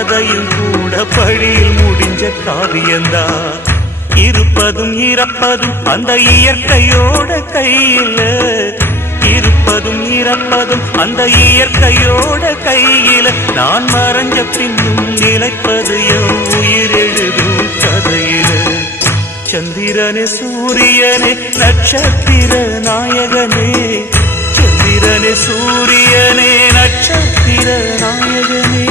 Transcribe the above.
கதையும் கூட படியில் முடிஞ்ச காவியந்தான். இருப்பதும் இறப்பதும் அந்த இயற்கையோட கையில, இருப்பதும் இறப்பதும் அந்த இயற்கையோட கையில. நான் மறைஞ்ச பின்னும் நிலைப்பது என் உயிர் எழுதும் கதையில. சந்திரனே சூரியனே நட்சத்திர நாயகனே, சந்திரனே சூரியனே நட்சத்திர நாயகனே.